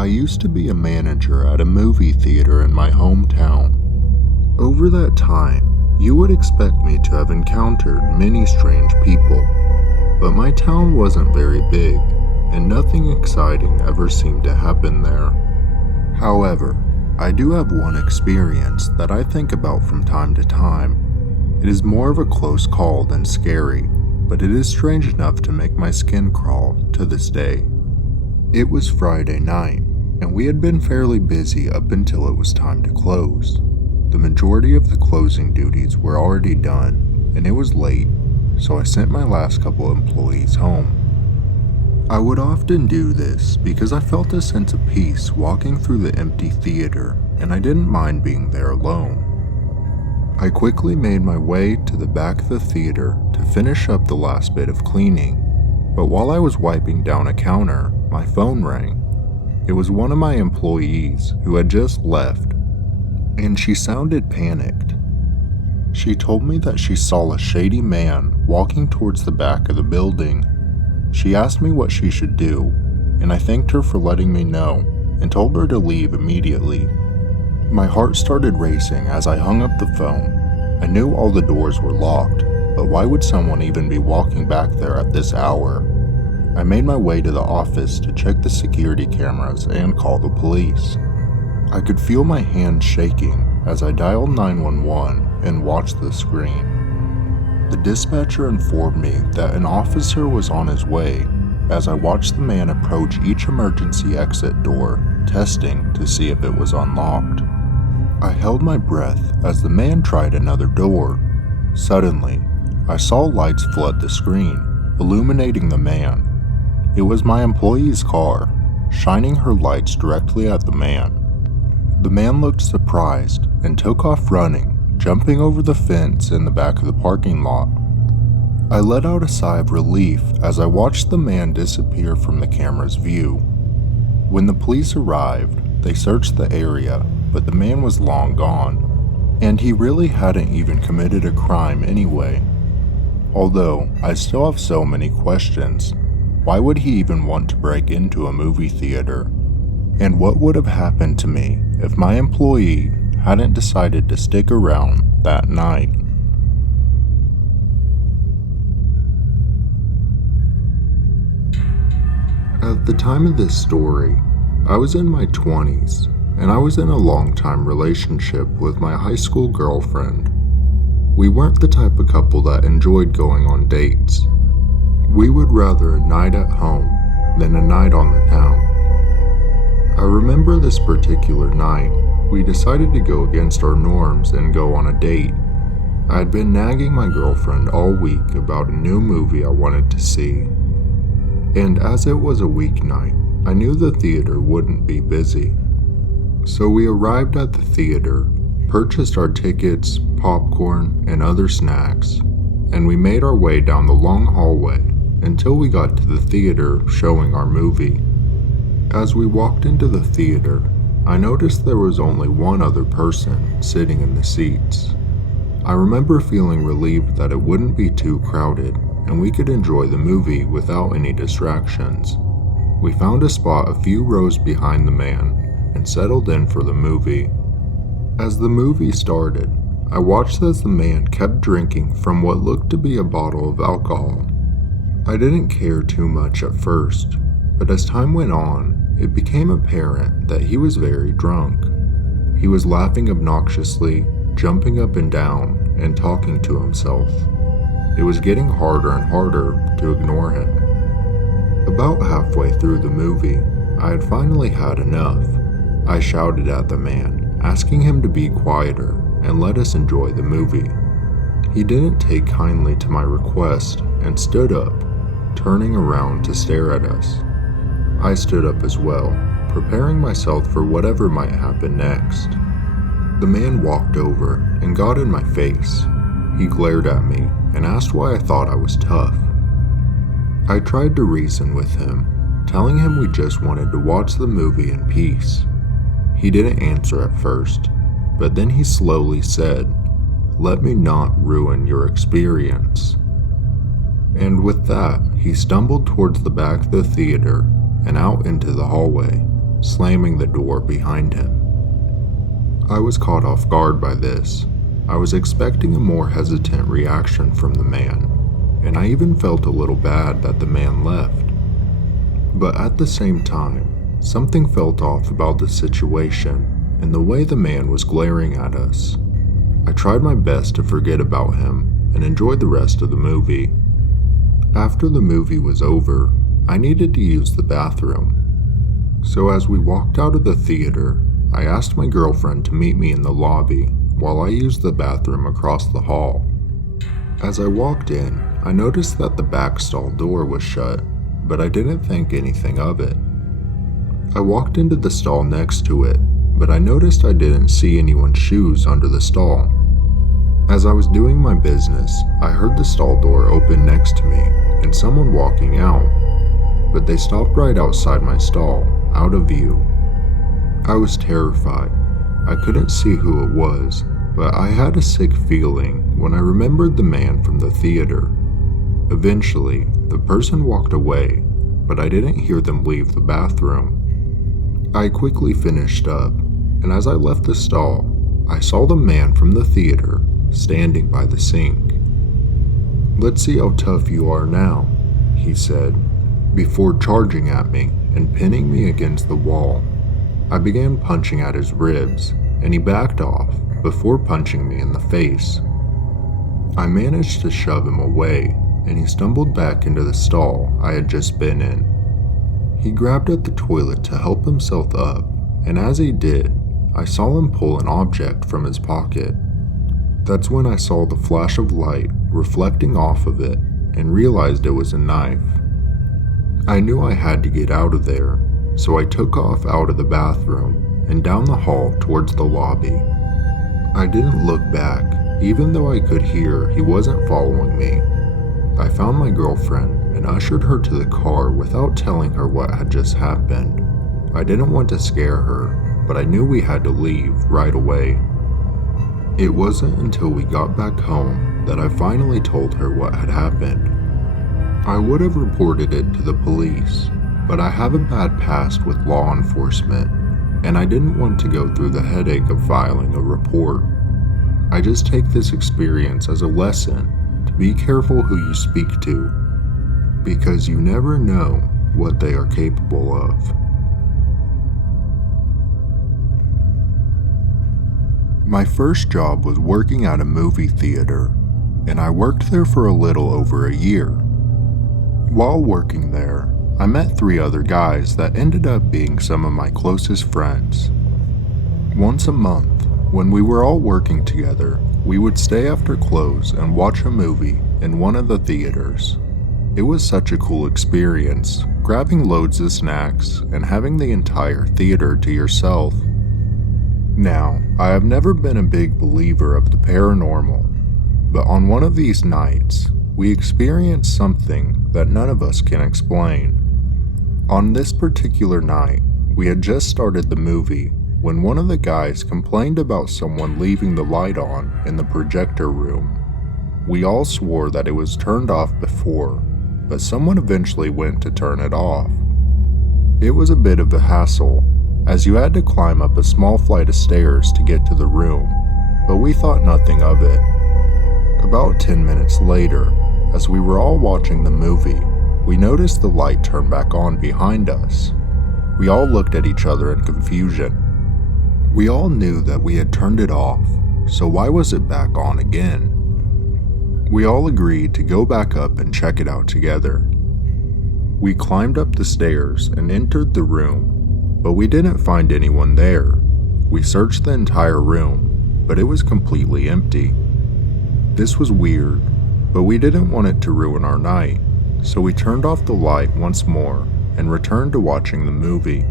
I used to be a manager at a movie theater in my hometown. Over that time, you would expect me to have encountered many strange people, but my town wasn't very big, and nothing exciting ever seemed to happen there. However, I do have one experience that I think about from time to time. It is more of a close call than scary, but it is strange enough to make my skin crawl to this day. It was Friday night, and we had been fairly busy up until it was time to close. The majority of the closing duties were already done, and it was late, so I sent my last couple employees home. I would often do this because I felt a sense of peace walking through the empty theater, and I didn't mind being there alone. I quickly made my way to the back of the theater to finish up the last bit of cleaning, but while I was wiping down a counter, my phone rang. It was one of my employees who had just left, and she sounded panicked. She told me that she saw a shady man walking towards the back of the building. She asked me what she should do, and I thanked her for letting me know and told her to leave immediately. My heart started racing as I hung up the phone. I knew all the doors were locked, but why would someone even be walking back there at this hour? I made my way to the office to check the security cameras and call the police. I could feel my hands shaking as I dialed 911 and watched the screen. The dispatcher informed me that an officer was on his way as I watched the man approach each emergency exit door, testing to see if it was unlocked. I held my breath as the man tried another door. Suddenly, I saw lights flood the screen, illuminating the man. It was my employee's car, shining her lights directly at the man. The man looked surprised and took off running, jumping over the fence in the back of the parking lot. I let out a sigh of relief as I watched the man disappear from the camera's view. When the police arrived, they searched the area, but the man was long gone, and he really hadn't even committed a crime anyway. Although I still have so many questions. Why would he even want to break into a movie theater? And what would have happened to me if my employee hadn't decided to stick around that night? At the time of this story, I was in my 20s, and I was in a long-time relationship with my high school girlfriend. We weren't the type of couple that enjoyed going on dates. We would rather a night at home than a night on the town. I remember this particular night, we decided to go against our norms and go on a date. I had been nagging my girlfriend all week about a new movie I wanted to see. And as it was a weeknight, I knew the theater wouldn't be busy. So we arrived at the theater, purchased our tickets, popcorn, and other snacks, and we made our way down the long hallway until we got to the theater showing our movie. As we walked into the theater, I noticed there was only one other person sitting in the seats. I remember feeling relieved that it wouldn't be too crowded and we could enjoy the movie without any distractions. We found a spot a few rows behind the man and settled in for the movie. As the movie started, I watched as the man kept drinking from what looked to be a bottle of alcohol. I didn't care too much at first, but as time went on, it became apparent that he was very drunk. He was laughing obnoxiously, jumping up and down, and talking to himself. It was getting harder and harder to ignore him. About halfway through the movie, I had finally had enough. I shouted at the man, asking him to be quieter and let us enjoy the movie. He didn't take kindly to my request and stood up, turning around to stare at us. I stood up as well, preparing myself for whatever might happen next. The man walked over and got in my face. He glared at me and asked why I thought I was tough. I tried to reason with him, telling him we just wanted to watch the movie in peace. He didn't answer at first, but then he slowly said, "Let me not ruin your experience." And with that, he stumbled towards the back of the theater and out into the hallway. slamming the door behind him. I was caught off guard by this. I was expecting a more hesitant reaction from the man, and I even felt a little bad that the man left. But at the same time, something felt off about the situation and the way the man was glaring at us. I tried my best to forget about him and enjoy the rest of the movie. After the movie was over, I needed to use the bathroom. So as we walked out of the theater, I asked my girlfriend to meet me in the lobby while I used the bathroom across the hall. As I walked in, I noticed that the back stall door was shut, but I didn't think anything of it. I walked into the stall next to it, but I noticed I didn't see anyone's shoes under the stall. As I was doing my business, I heard the stall door open next to me and someone walking out, but they stopped right outside my stall, out of view. I was terrified. I couldn't see who it was, but I had a sick feeling when I remembered the man from the theater. Eventually, the person walked away, but I didn't hear them leave the bathroom. I quickly finished up, and as I left the stall, I saw the man from the theater standing by the sink. "Let's see how tough you are now," he said, before charging at me and pinning me against the wall. I began punching at his ribs, and he backed off before punching me in the face. I managed to shove him away, and he stumbled back into the stall I had just been in. He grabbed at the toilet to help himself up, and as he did, I saw him pull an object from his pocket. That's when I saw the flash of light reflecting off of it and realized it was a knife. I knew I had to get out of there, so I took off out of the bathroom and down the hall towards the lobby. I didn't look back, even though I could hear he wasn't following me. I found my girlfriend and ushered her to the car without telling her what had just happened. I didn't want to scare her, but I knew we had to leave right away. It wasn't until we got back home that I finally told her what had happened. I would have reported it to the police, but I have a bad past with law enforcement, and I didn't want to go through the headache of filing a report. I just take this experience as a lesson to be careful who you speak to, because you never know what they are capable of. My first job was working at a movie theater, and I worked there for a little over a year. While working there, I met 3 other guys that ended up being some of my closest friends. Once a month, when we were all working together, we would stay after close and watch a movie in one of the theaters. It was such a cool experience, grabbing loads of snacks and having the entire theater to yourself. Now, I have never been a big believer of the paranormal, but on one of these nights, we experienced something that none of us can explain. On this particular night, we had just started the movie when one of the guys complained about someone leaving the light on in the projector room. We all swore that it was turned off before, but someone eventually went to turn it off. It was a bit of a hassle, as you had to climb up a small flight of stairs to get to the room, but we thought nothing of it. About 10 minutes later, as we were all watching the movie, we noticed the light turn back on behind us. We all looked at each other in confusion. We all knew that we had turned it off, so why was it back on again? We all agreed to go back up and check it out together. We climbed up the stairs and entered the room, but we didn't find anyone there. We searched the entire room, but it was completely empty. This was weird, but we didn't want it to ruin our night, so we turned off the light once more and returned to watching the movie.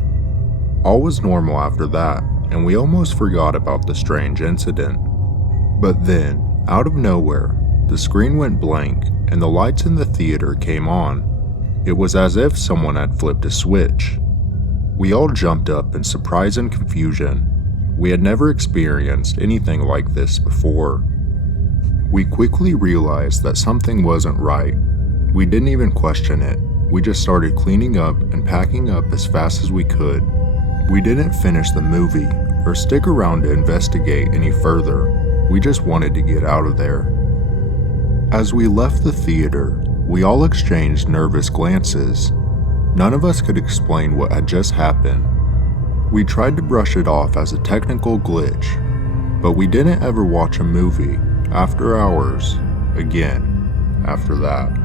All was normal after that, and we almost forgot about the strange incident. But then, out of nowhere, the screen went blank and the lights in the theater came on. It was as if someone had flipped a switch. We all jumped up in surprise and confusion. We had never experienced anything like this before. We quickly realized that something wasn't right. We didn't even question it. We just started cleaning up and packing up as fast as we could. We didn't finish the movie or stick around to investigate any further. We just wanted to get out of there. As we left the theater, we all exchanged nervous glances. None of us could explain what had just happened. We tried to brush it off as a technical glitch, but we didn't ever watch a movie after hours again after that.